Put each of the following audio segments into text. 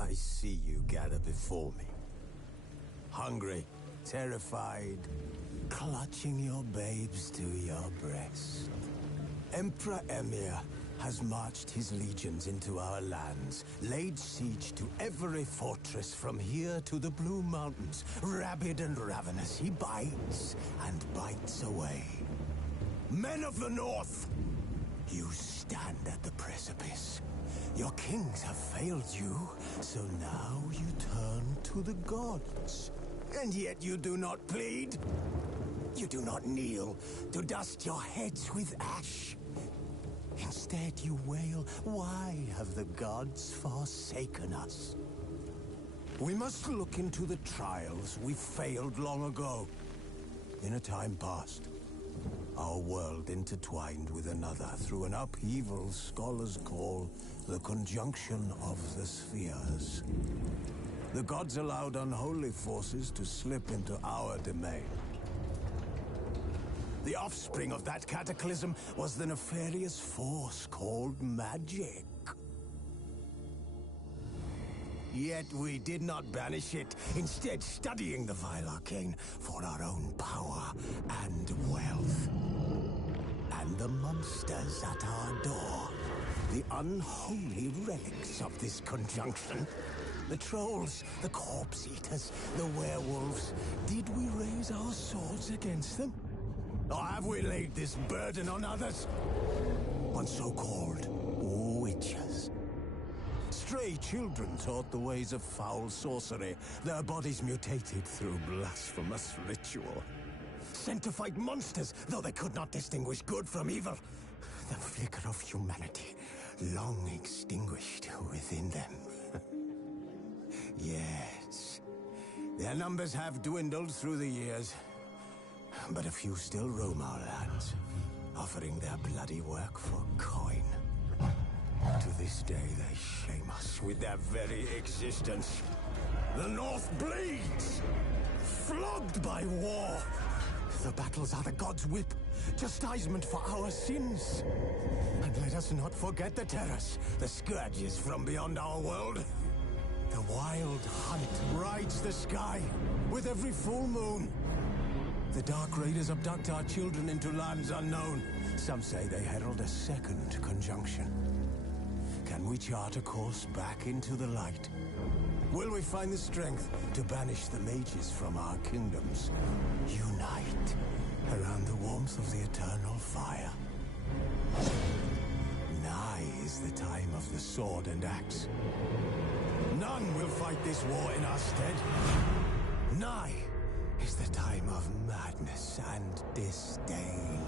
I see you gather before me. Hungry, terrified, clutching your babes to your breast. Emperor Emir has marched his legions into our lands, laid siege to every fortress from here to the Blue Mountains. Rabid and ravenous, he bites and bites away. Men of the North, you stand at the precipice. Your kings have failed you, so now you turn to the gods. And yet you do not plead. You do not kneel to dust your heads with ash. Instead you wail, why have the gods forsaken us? We must look into the trials we failed long ago. In a time past, our world intertwined with another through an upheaval scholars call the conjunction of the spheres. The gods allowed unholy forces to slip into our domain. The offspring of that cataclysm was the nefarious force called magic. Yet we did not banish it, instead studying the vile arcane for our own power and wealth. And the monsters at our door, the unholy relics of this conjunction. The trolls, the corpse eaters, the werewolves. Did we raise our swords against them? Or have we laid this burden on others? On so-called witches. Stray children taught the ways of foul sorcery, their bodies mutated through blasphemous ritual. Sent to fight monsters, though they could not distinguish good from evil. The flicker of humanity, long extinguished within them. Yes, their numbers have dwindled through the years. But a few still roam our lands, offering their bloody work for coin. To this day, they shame us with their very existence. The North bleeds, flogged by war. The battles are the gods' whip, chastisement for our sins. And let us not forget the terrors, the scourges from beyond our world. The wild hunt rides the sky with every full moon. The Dark Raiders abduct our children into lands unknown. Some say they herald a second conjunction. Can we chart a course back into the light? Will we find the strength to banish the mages from our kingdoms? Unite around the warmth of the eternal fire. Nigh is the time of the sword and axe. None will fight this war in our stead. Nigh is the time of madness and disdain.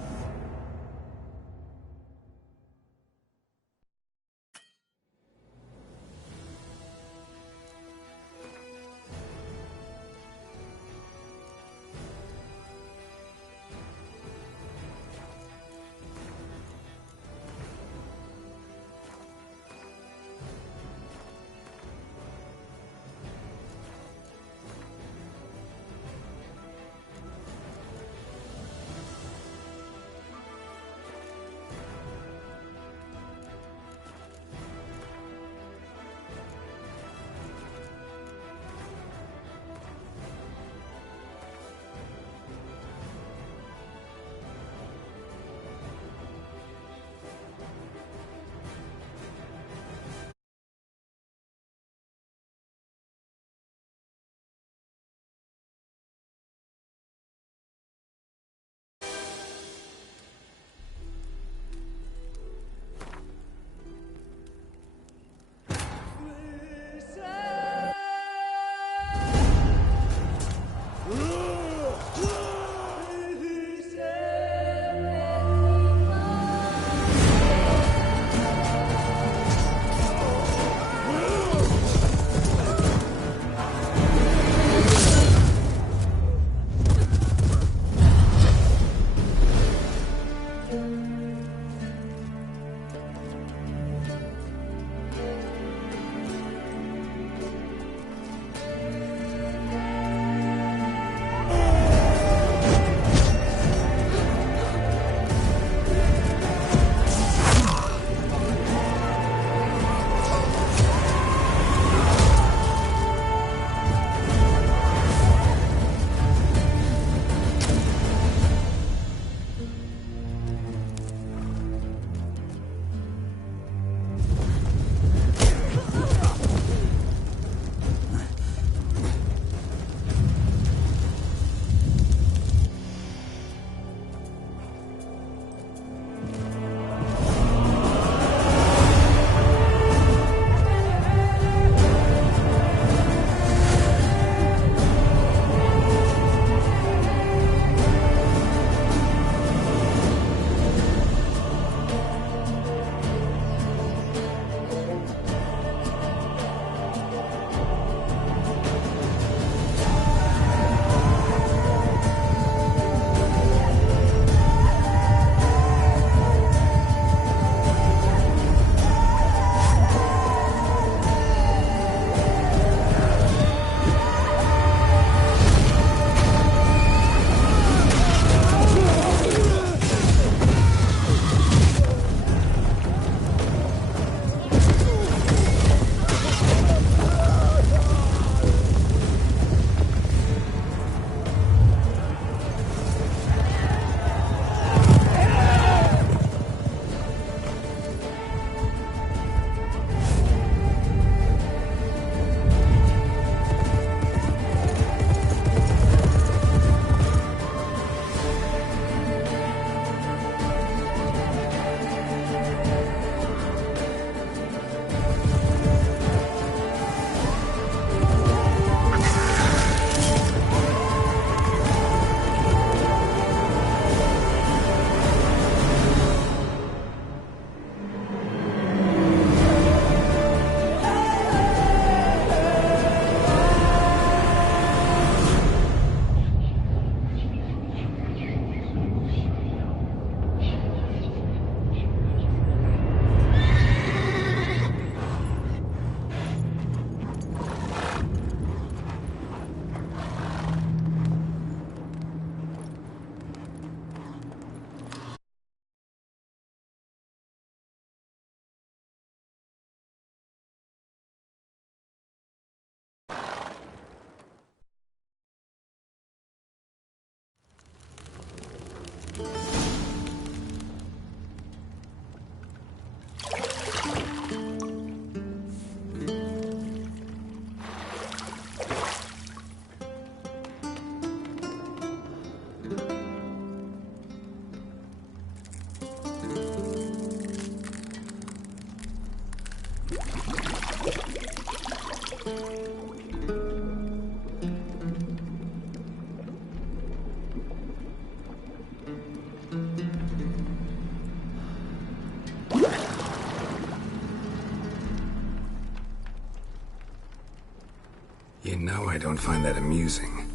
You know I don't find that amusing.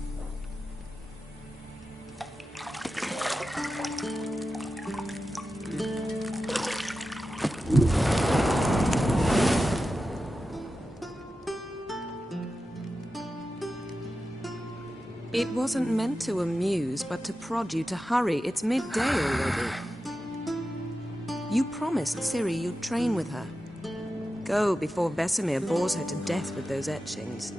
It wasn't meant to amuse, but to prod you to hurry. It's midday already. You promised Ciri you'd train with her. Go before Vesemir bores her to death with those etchings.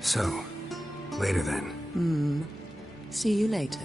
So, later then. See you later.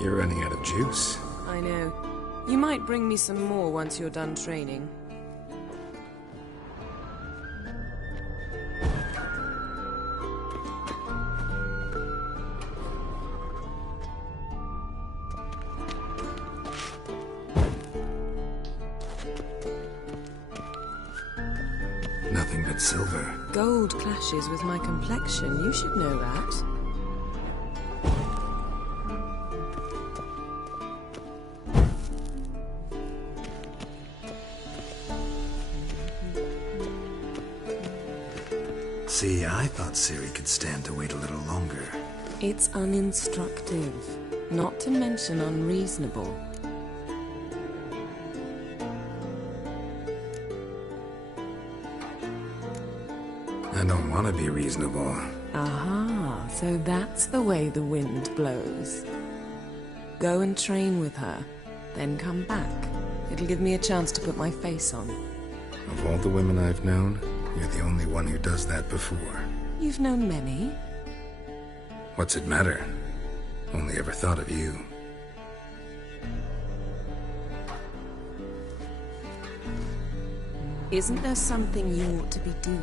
You're running out of juice. I know. You might bring me some more once you're done training. Nothing but silver. Gold clashes with my complexion. You should know that. See, I thought Ciri could stand to wait a little longer. It's uninstructive, not to mention unreasonable. I don't want to be reasonable. Aha, so that's the way the wind blows. Go and train with her, then come back. It'll give me a chance to put my face on. Of all the women I've known, you're the only one who does that before. You've known many. What's it matter? Only ever thought of you. Isn't there something you ought to be doing?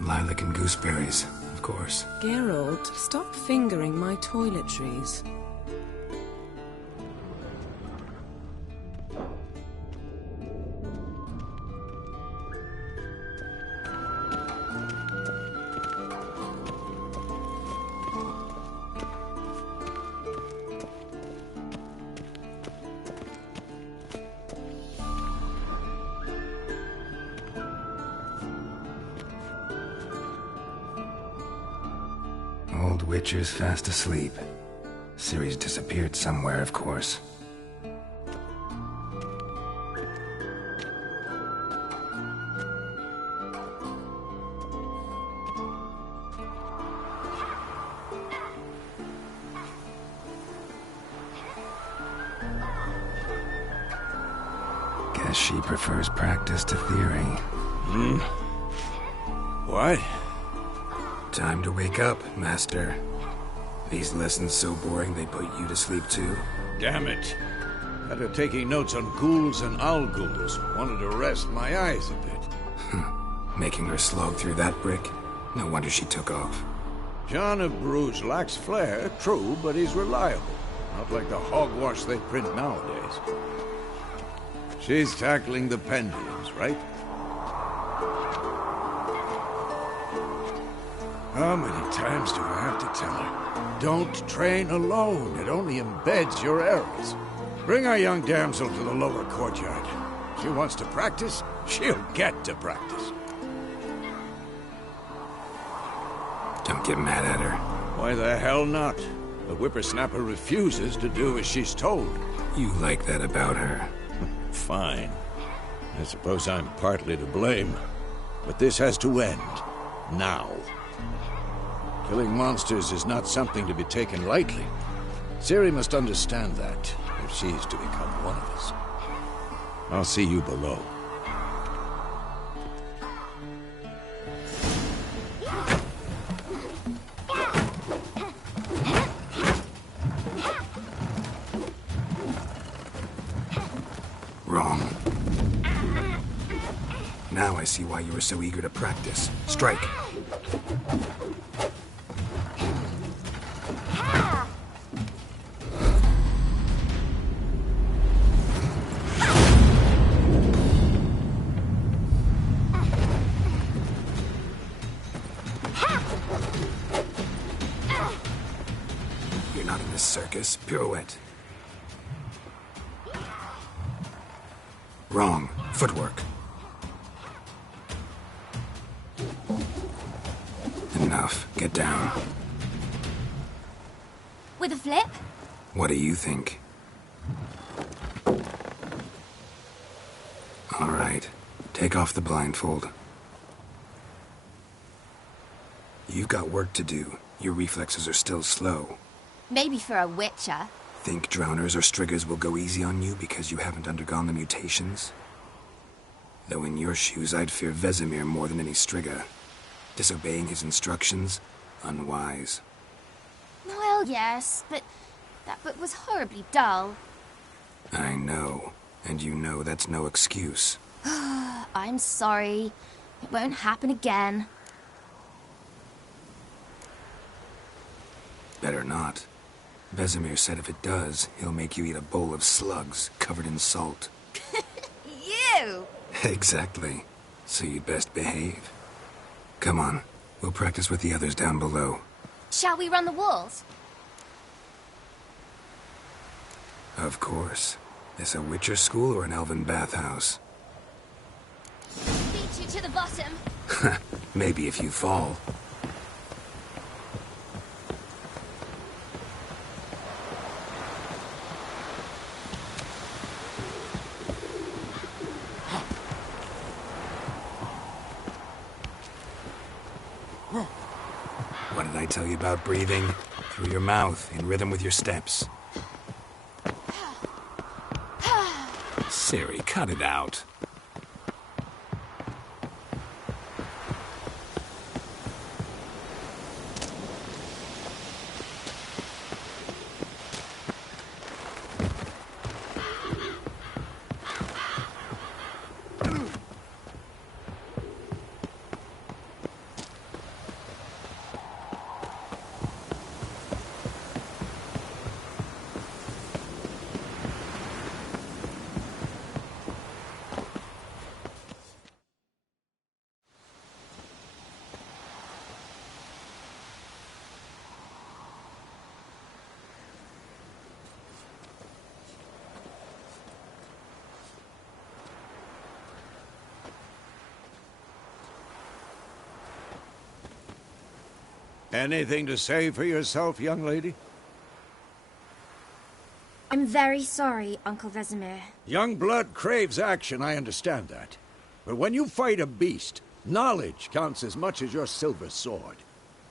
Lilac and gooseberries, of course. Geralt, stop fingering my toiletries. old Witcher's fast asleep. Ciri's disappeared somewhere, of course. Guess she prefers practice to theory. What? Time to wake up, Master. These lessons so boring they put you to sleep too? Damn it. After taking notes on ghouls and owl-ghouls, wanted to rest my eyes a bit. Making her slog through that brick? No wonder she took off. John of Bruges lacks flair, true, but he's reliable. Not like the hogwash they print nowadays. She's tackling the pendulums, right? How many times do I have to tell her? Don't train alone. It only embeds your errors. Bring our young damsel to the lower courtyard. She wants to practice, she'll get to practice. Don't get mad at her. Why the hell not? The whippersnapper refuses to do as she's told. You like that about her. Fine. I suppose I'm partly to blame. But this has to end. Now. Killing monsters is not something to be taken lightly. Ciri must understand that, if she's to become one of us. I'll see you below. Wrong. Now I see why you were so eager to practice. Strike. You're not in this circus. Pirouette. Wrong. Footwork. Enough. Get down. With a flip? What do you think? All right. Take off the blindfold. You've got work to do. Your reflexes are still slow. Maybe for a witcher. Think drowners or striggers will go easy on you because you haven't undergone the mutations? Though in your shoes, I'd fear Vesemir more than any strigger. Disobeying his instructions? Unwise. Well, yes, but that book was horribly dull. I know. And you know that's no excuse. I'm sorry. It won't happen again. Better not. Vesemir said if it does, he'll make you eat a bowl of slugs covered in salt. You! Exactly. So you'd best behave. Come on. We'll practice with the others down below. Shall we run the walls? Of course. This a Witcher school or an elven bathhouse? Beat you to the bottom. Maybe if you fall. What did I tell you about breathing? Through your mouth, in rhythm with your steps. Ciri, cut it out. Anything to say for yourself, young lady? I'm very sorry, Uncle Vesemir. Young blood craves action, I understand that. But when you fight a beast, knowledge counts as much as your silver sword.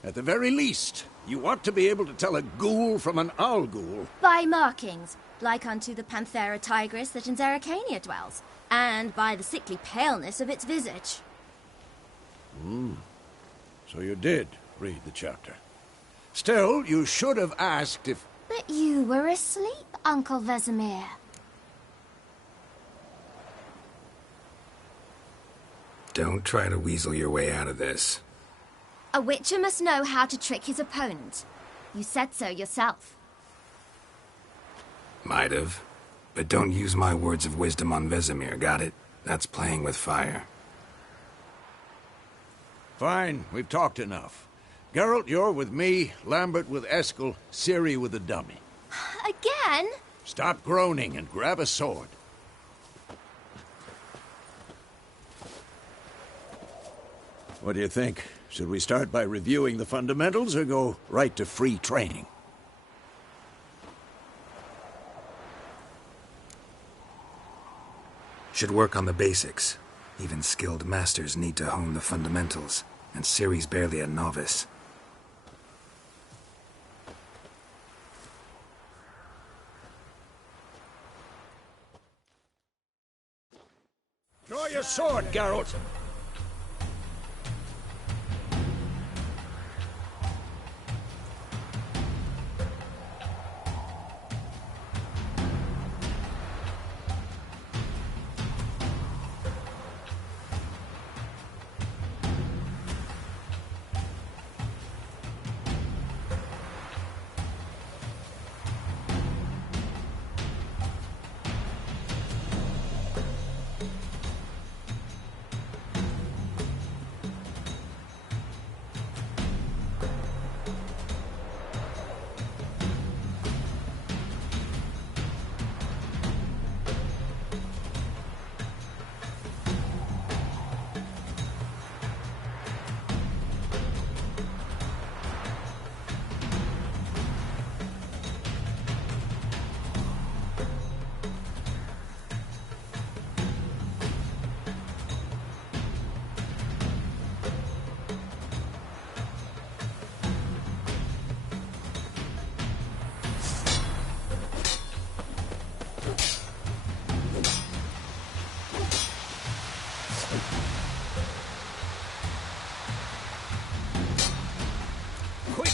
At the very least, you want to be able to tell a ghoul from an owl ghoul. By markings, like unto the Panthera tigris that in Zeracania dwells, and by the sickly paleness of its visage. So you did read the chapter. Still, you should have asked if... But you were asleep, Uncle Vesemir. Don't try to weasel your way out of this. A witcher must know how to trick his opponent. You said so yourself. Might have. But don't use my words of wisdom on Vesemir, got it? That's playing with fire. Fine, we've talked enough. Geralt, you're with me, Lambert with Eskel, Ciri with the dummy. Again? Stop groaning and grab a sword. What do you think? Should we start by reviewing the fundamentals or go right to free training? Should work on the basics. Even skilled masters need to hone the fundamentals, and Ciri's barely a novice. Draw your sword, Geralt!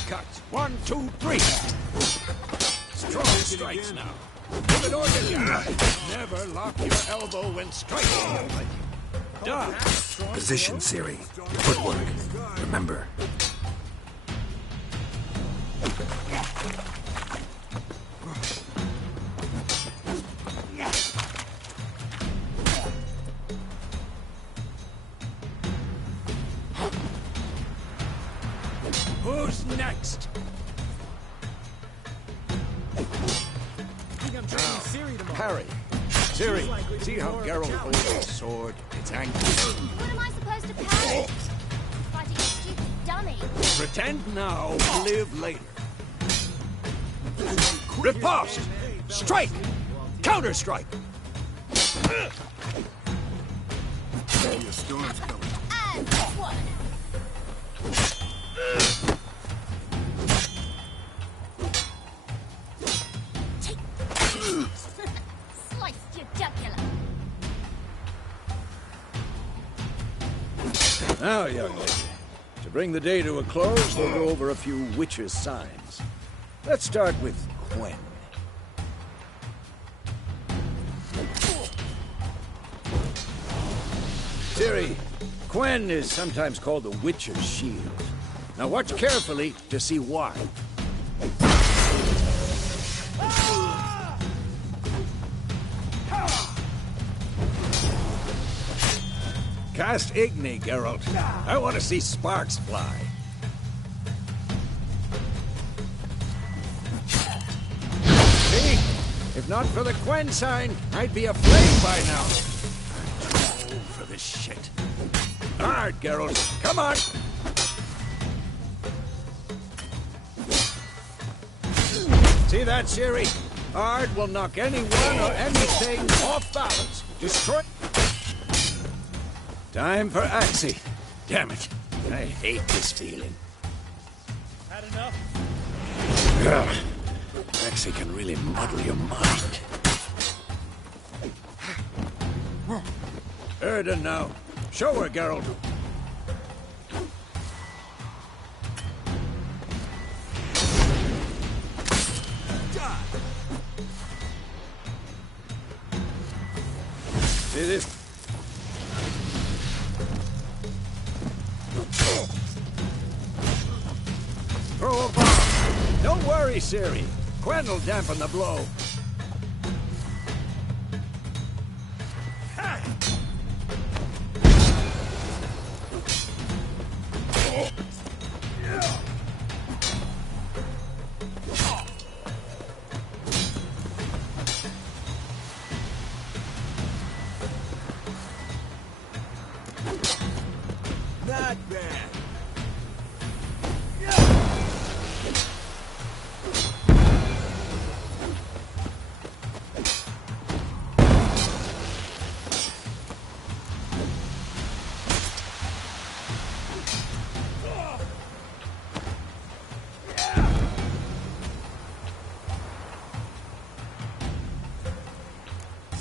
Cuts. 1, 2, 3. Strong strikes now. Give it order. Never lock your elbow when striking. Done. Position, Ciri. Footwork. Remember. Who's next? Harry. Ciri, see how Geralt holds his sword? It's angry. What am I supposed to parry? Fighting a stupid dummy. Pretend now, live later. Riposte! Strike! Counter-strike! Your storm's coming. And one. Sliced your jugular. Now, young lady, to bring the day to a close, we'll go over a few witches' signs. Let's start with Quen. Ciri, Quen is sometimes called the Witcher's Shield. Now watch carefully to see why. Cast Igni, Geralt. I want to see sparks fly. See? If not for the Quen sign, I'd be aflame by now. Oh, for this shit. Hard, Geralt. Come on. See that, Siri? Ard will knock anyone or anything off balance. Destroy... Time for Axie. Damn it. I hate this feeling. Had enough? Ugh. Axie can really muddle your mind. Erden now. Show her, Geralt. See this? Throw a bomb. Don't worry, Ciri. Quen will dampen the blow. Not bad.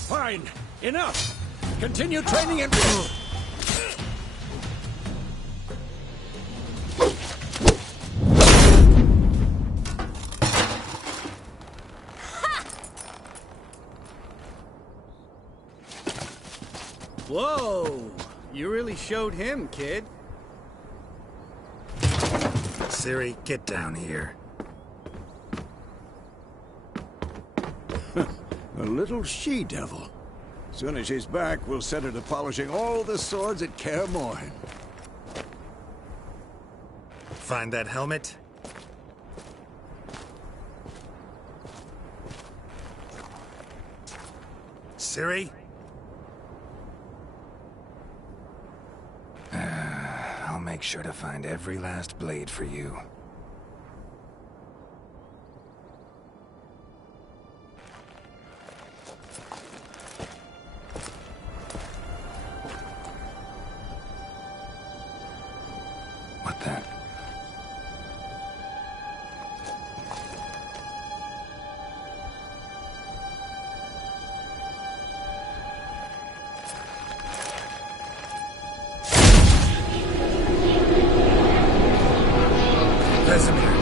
Fine. Enough. Continue training and... Whoa! You really showed him, kid. Ciri, get down here. A little she-devil. Soon as she's back, we'll set her to polishing all the swords at Kaer Morhen. Find that helmet? Ciri? I'll make sure to find every last blade for you. What the? Vesemir.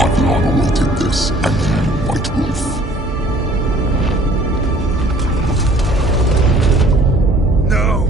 Aviana will take this, and you, White Wolf. No!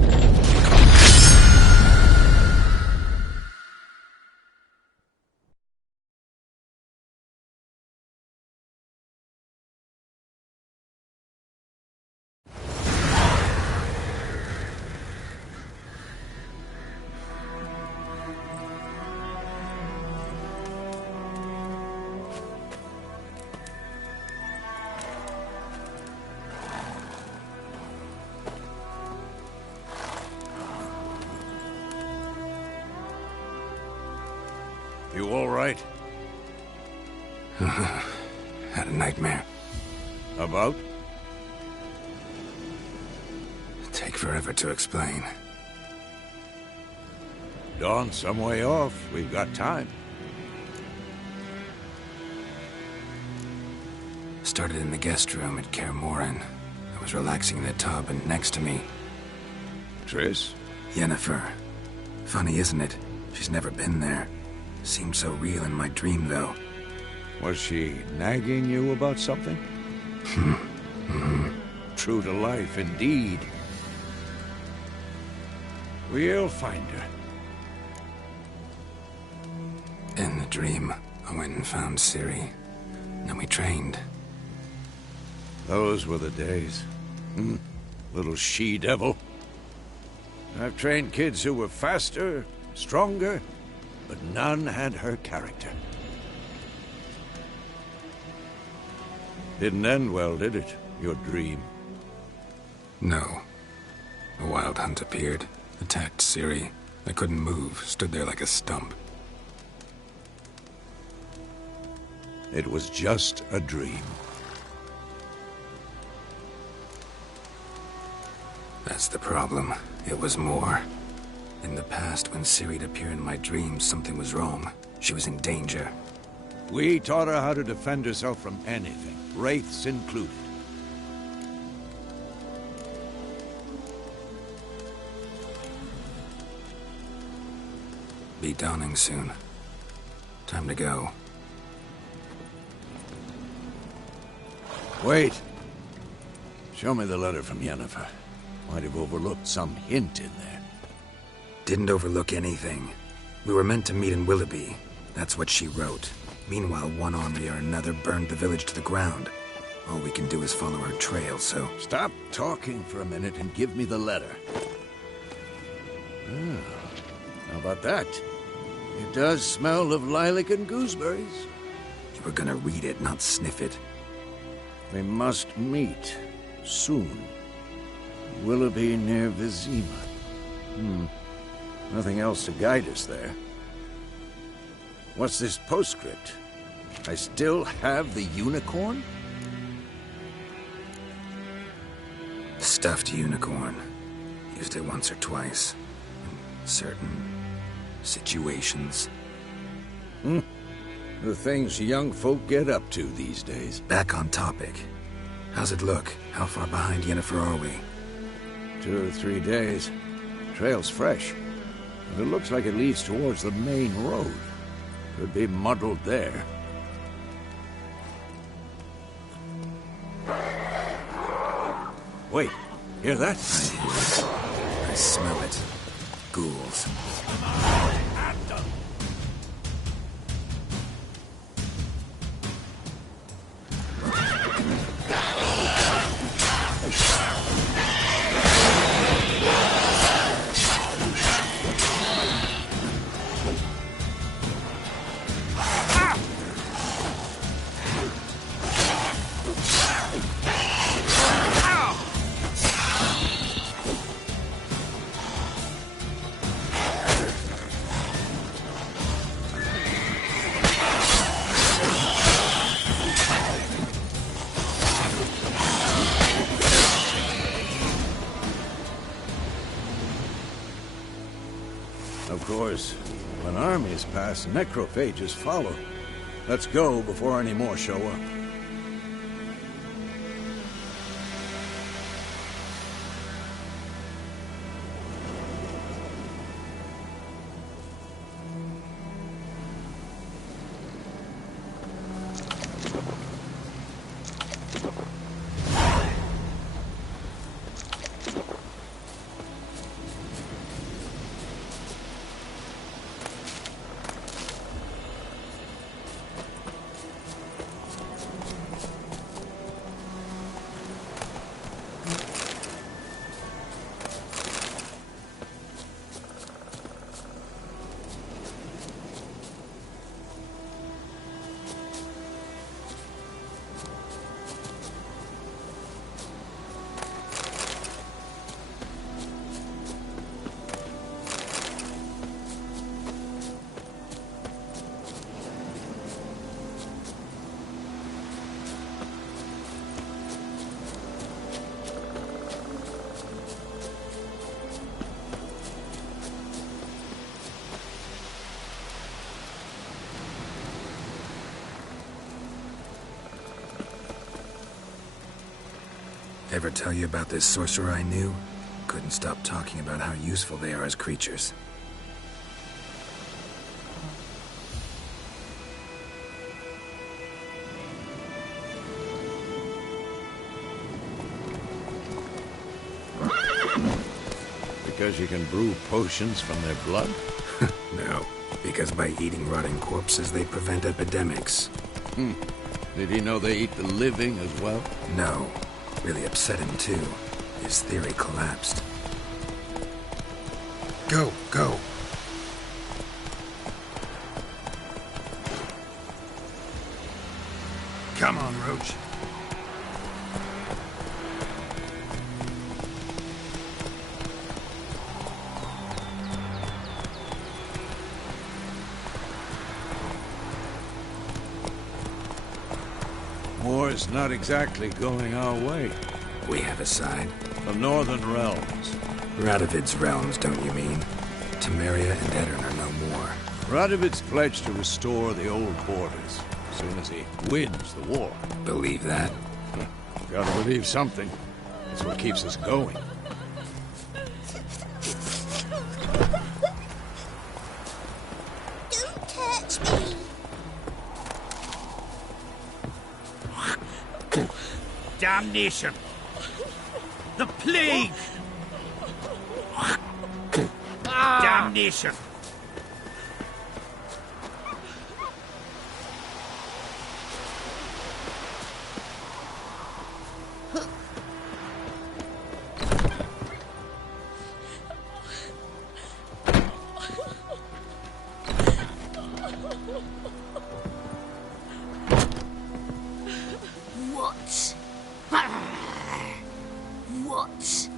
You all right? Had a nightmare. About? Take forever to explain. Dawn's some way off. We've got time. Started in the guest room at Kaer Morhen. I was relaxing in the tub, and next to me, Triss? Yennefer. Funny, isn't it? She's never been there. Seemed so real in my dream, though. Was she nagging you about something? True to life, indeed. We'll find her. In the dream, I went and found Ciri. Then we trained. Those were the days. Little she-devil. I've trained kids who were faster, stronger, but none had her character. Didn't end well, did it? Your dream. No. A wild hunt appeared, attacked Ciri. I couldn't move, stood there like a stump. It was just a dream. That's the problem. It was more. In the past, when Ciri'd appear in my dreams, something was wrong. She was in danger. We taught her how to defend herself from anything, wraiths included. Be dawning soon. Time to go. Wait. Show me the letter from Yennefer. Might have overlooked some hint in there. Didn't overlook anything. We were meant to meet in Willoughby. That's what she wrote. Meanwhile, one army or another burned the village to the ground. All we can do is follow her trail, so... Stop talking for a minute and give me the letter. How about that? It does smell of lilac and gooseberries. You were gonna read it, not sniff it. We must meet. Soon. Willoughby near Vizima. Nothing else to guide us there. What's this postscript? I still have the unicorn? Stuffed unicorn. Used it once or twice. In certain situations. The things young folk get up to these days. Back on topic. How's it look? How far behind Yennefer are we? 2 or 3 days. Trail's fresh. But it looks like it leads towards the main road. Could be muddled there. Wait, hear that? I hear it. I smell it. Ghouls. Of course, when armies pass, necrophages follow. Let's go before any more show up. Ever tell you about this sorcerer I knew? Couldn't stop talking about how useful they are as creatures. Because you can brew potions from their blood? No, because by eating rotting corpses, they prevent epidemics. Did he know they eat the living as well? No. Really upset him, too. His theory collapsed. Go, go. Come on, Roach. War's not exactly going our way. We have a side. The Northern Realms. Radovid's realms, don't you mean? Temeria and Edirn are no more. Radovid's pledged to restore the old borders as soon as he wins the war. Believe that? Gotta believe something. That's what keeps us going. Don't touch me! Damnation! The plague! Damnation! What? What?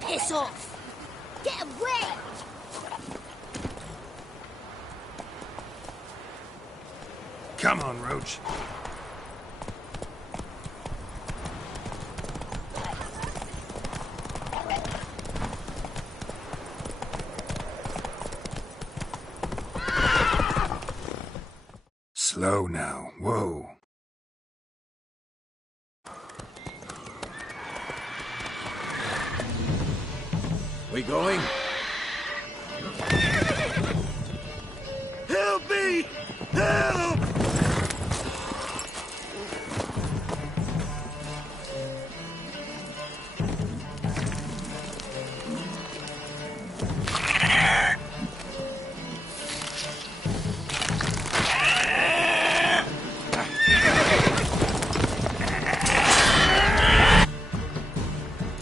Piss off! Get away! Come on, Roach. Slow now. Whoa. We going? Help me! Help!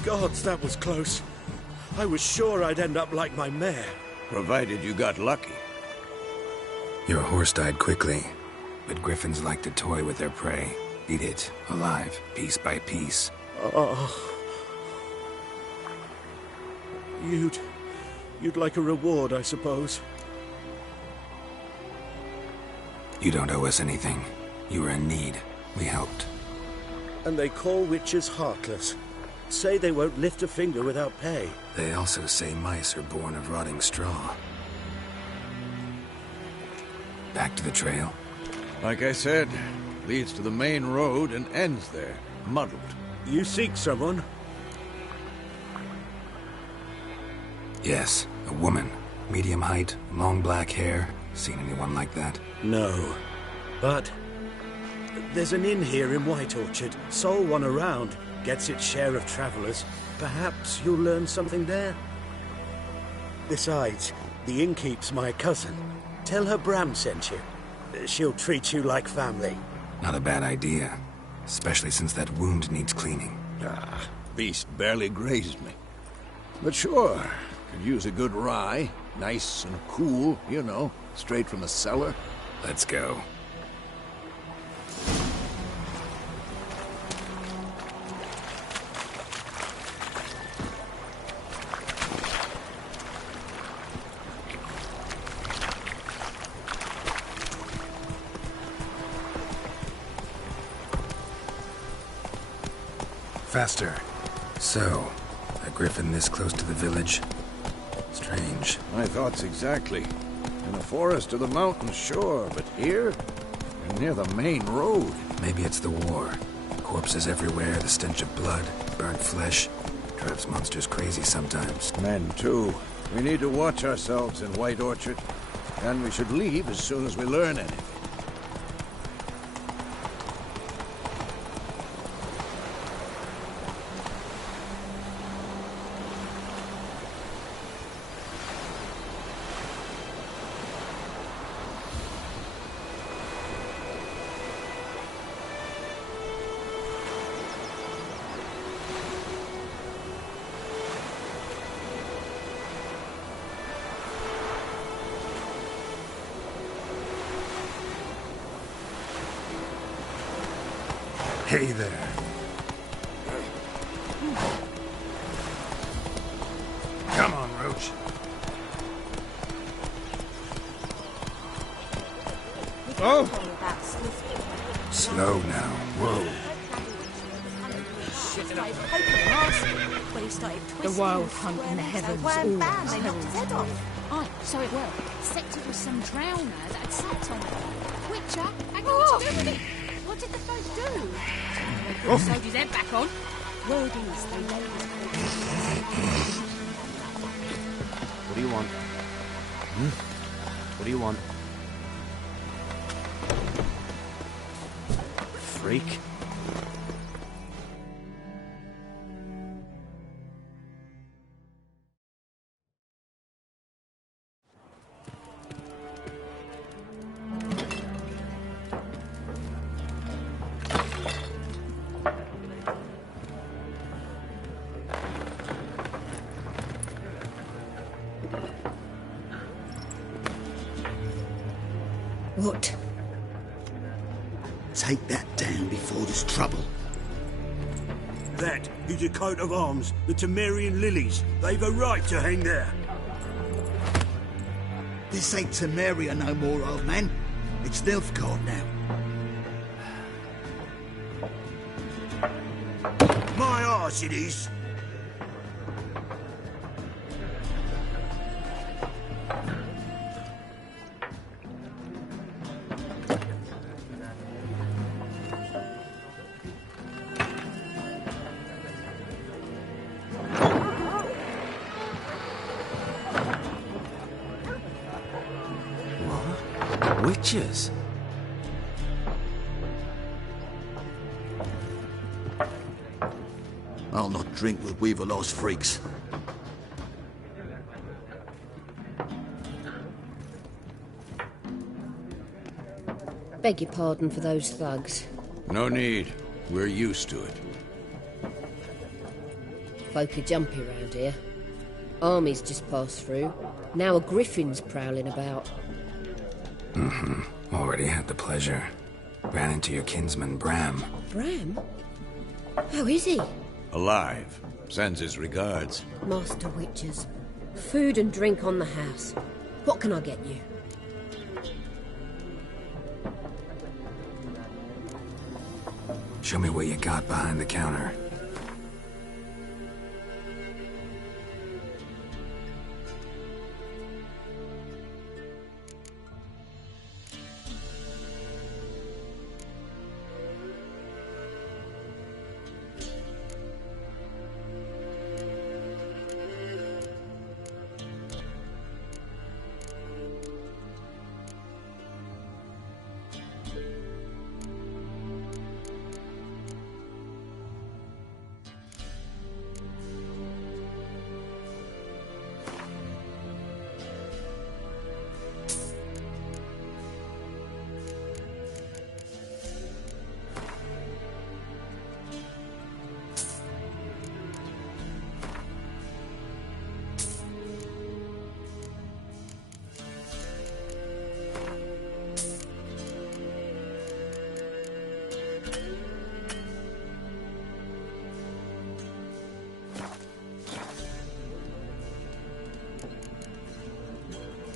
Gods, that was close. I was sure I'd end up like my mare. Provided you got lucky. Your horse died quickly, but griffins like to toy with their prey. Eat it, alive, piece by piece. Oh. You'd like a reward, I suppose. You don't owe us anything. You were in need. We helped. And they call witches heartless. Say they won't lift a finger without pay. They also say mice are born of rotting straw. Back to the trail? Like I said, leads to the main road and ends there, muddled. You seek someone? Yes, a woman. Medium height, long black hair. Seen anyone like that? No. But there's an inn here in White Orchard. Sole one around. Gets its share of travelers. Perhaps you'll learn something there? Besides, the innkeep's my cousin. Tell her Bram sent you. She'll treat you like family. Not a bad idea. Especially since that wound needs cleaning. Beast barely grazed me. But sure, could use a good rye. Nice and cool, you know, straight from the cellar. Let's go. Faster. So, a griffin this close to the village? Strange. My thoughts exactly. In the forest or the mountains, sure, but here? And near the main road. Maybe it's the war. Corpses everywhere, the stench of blood, burnt flesh. Drives monsters crazy sometimes. Men, too. We need to watch ourselves in White Orchard. And we should leave as soon as we learn anything. Hey there. Come on, Roach. Oh! Slow now. Whoa. The wild hunt in the heavens always tells. Aye, so it were. Except it was some drowner that had sat on it. Witcher, hang on to do with it. What did the folk do? They put the soldier's head back on. Word is they laid his What do you want? What do you want? Freak. What? Take that down before there's trouble. That is a coat of arms, the Temerian lilies. They've a right to hang there. This ain't Temeria no more, old man. It's Nilfgaard now. My arse it is. Witches? I'll not drink with Weaverlaw's freaks. Beg your pardon for those thugs. No need. We're used to it. Folk are jumpy round here. Armies just passed through. Now a griffin's prowling about. Already had the pleasure. Ran into your kinsman, Bram. Bram? How is he? Alive. Sends his regards. Master Witches. Food and drink on the house. What can I get you? Show me what you got behind the counter.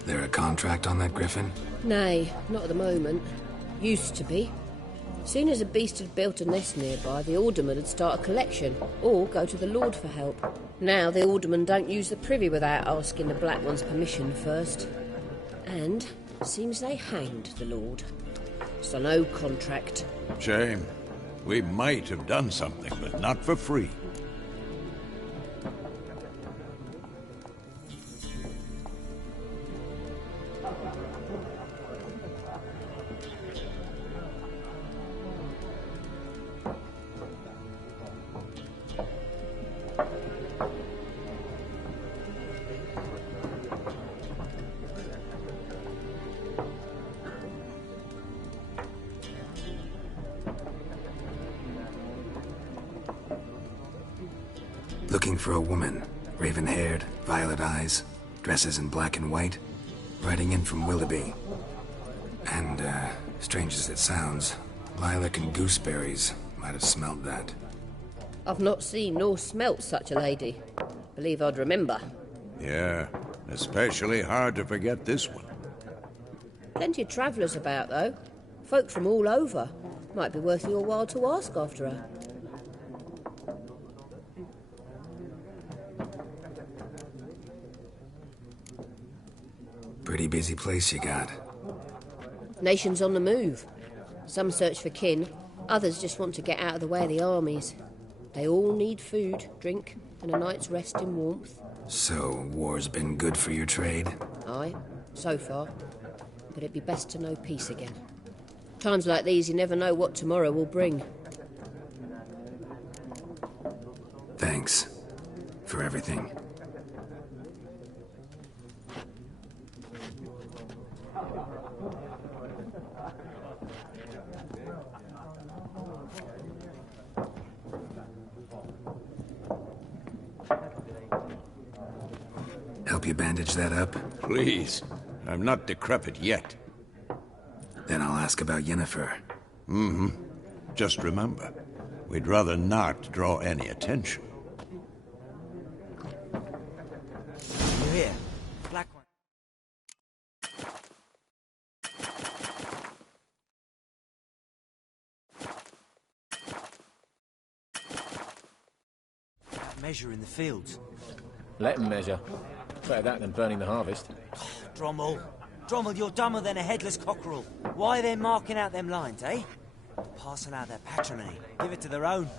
There a contract on that griffin? Nay, not at the moment. Used to be. Soon as a beast had built a nest nearby, the alderman would start a collection, or go to the Lord for help. Now the alderman don't use the privy without asking the Black One's permission first. And seems they hanged the Lord. So no contract. Shame. We might have done something, but not for free. Looking for a woman. Raven-haired, violet eyes, dresses in black and white. Riding in from Willoughby. And, strange as it sounds, lilac and gooseberries Might have smelled that. I've not seen nor smelt such a lady. Believe I'd remember. Yeah, especially hard to forget this one. Plenty of travellers about, though. Folk from all over. Might be worth your while to ask after her. Pretty busy place you got. Nations on the move. Some search for kin, others just want to get out of the way of the armies. They all need food, drink, and a night's rest in warmth. So, war's been good for your trade? Aye, so far. But it'd be best to know peace again. Times like these, you never know what tomorrow will bring. Thanks for everything. Help you bandage that up? Please. I'm not decrepit yet. Then I'll ask about Yennefer. Mm-hmm. Just remember, we'd rather not draw any attention. You're here. Black one. That measure in the fields. Let them measure. Better that than burning the harvest. Drommel. Drommel, you're dumber than a headless cockerel. Why are they marking out them lines, eh? Parcel out their patrimony. Give it to their own.